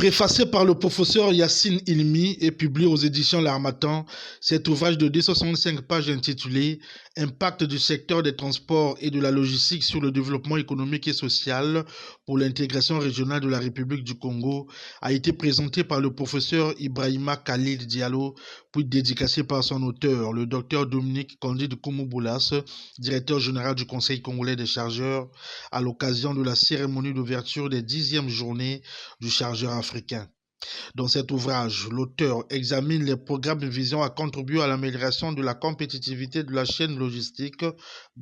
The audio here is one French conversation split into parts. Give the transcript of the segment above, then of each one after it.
Préfacé par le professeur Yassine Ilmi et publié aux éditions L'Harmattan, cet ouvrage de 265 pages intitulé Impact du secteur des transports et de la logistique sur le développement économique et social pour l'intégration régionale de la République du Congo a été présenté par le professeur Ibrahima Khalil Diallo, puis dédicacé par son auteur, le docteur Dominique Candide Koumou-Boulas, directeur général du Conseil congolais des chargeurs, à l'occasion de la cérémonie d'ouverture des 10e journées du chargeur africain. Dans cet ouvrage, l'auteur examine les programmes visant à contribuer à l'amélioration de la compétitivité de la chaîne logistique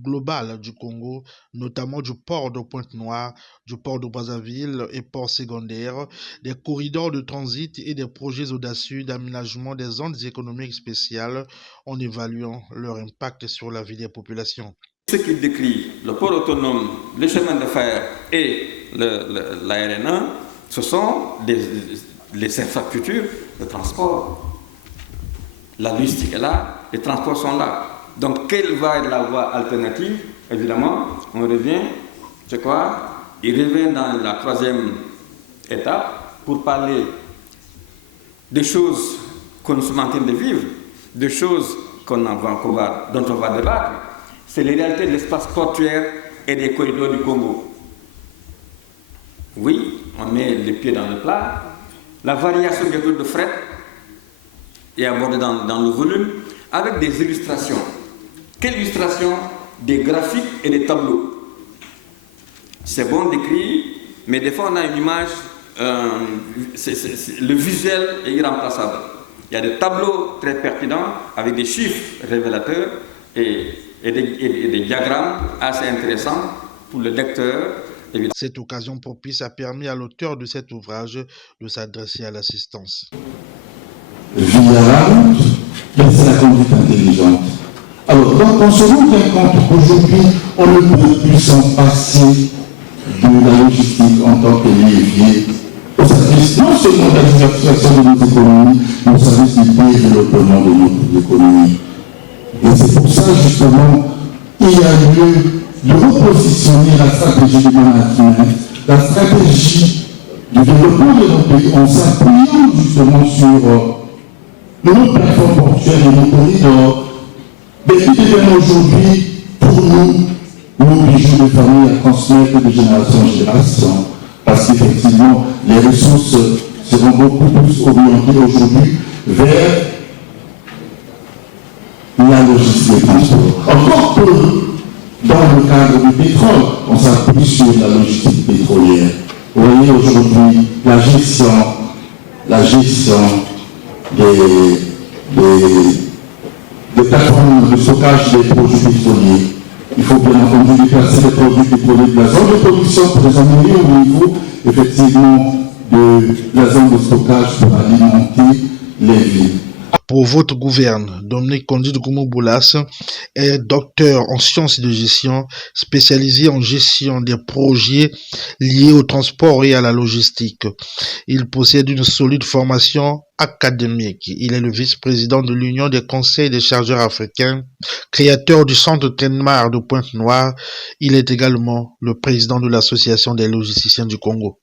globale du Congo, notamment du port de Pointe-Noire, du port de Brazzaville et ports secondaires, des corridors de transit et des projets audacieux d'aménagement des zones économiques spéciales en évaluant leur impact sur la vie des populations. Ce qu'il décrit, le port autonome, les chemins de fer et la RN1, ce sont les infrastructures de transport. La logistique est là, les transports sont là. Donc, quelle va être la voie alternative? Évidemment, on revient, c'est quoi? Il revient dans la troisième étape pour parler des choses qu'on est en train de vivre, des choses dont on va débattre. C'est les réalités de l'espace portuaire et des corridors du Congo. Oui, on met les pieds dans le plat. La variation des taux de fret est abordée dans le volume avec des illustrations. Quelles illustrations? Des graphiques et des tableaux. C'est bon d'écrire, mais des fois on a une image, le visuel est irremplaçable. Il y a des tableaux très pertinents avec des chiffres révélateurs et des diagrammes assez intéressants pour le lecteur. Cette occasion propice a permis à l'auteur de cet ouvrage de s'adresser à l'assistance. Via la route, c'est la conduite intelligente. Alors, donc, on se rend bien compte qu'aujourd'hui, on ne peut plus s'en passer de la logistique en tant que levier au service non seulement de la diversification de nos économies, mais au service du développement de notre économie. Et c'est pour ça, justement, qu'il y a lieu de repositionner la stratégie du management, la stratégie du développement de nos pays en s'appuyant justement sur nos plateformes portuaires et nos corridors. Mais qui devient aujourd'hui, pour nous, nos bijoux de famille à transmettre de génération en génération. Parce qu'effectivement, les ressources seront beaucoup plus orientées aujourd'hui vers la logistique des transports. Encore peu, dans le cadre du pétrole, on s'appuie sur la logistique pétrolière. Vous voyez aujourd'hui la gestion des plateformes de stockage des produits pétroliers. Il faut bien entendu déplacer les produits pétroliers de la zone de production pour les amener au niveau, effectivement, de la zone de stockage pour alimenter les villes. Pour votre gouverne, Dominique Candide Koumou-Boulas est docteur en sciences de gestion, spécialisé en gestion des projets liés au transport et à la logistique. Il possède une solide formation académique. Il est le vice-président de l'Union des conseils des chargeurs africains, créateur du centre Trainmar de Pointe-Noire. Il est également le président de l'Association des logisticiens du Congo.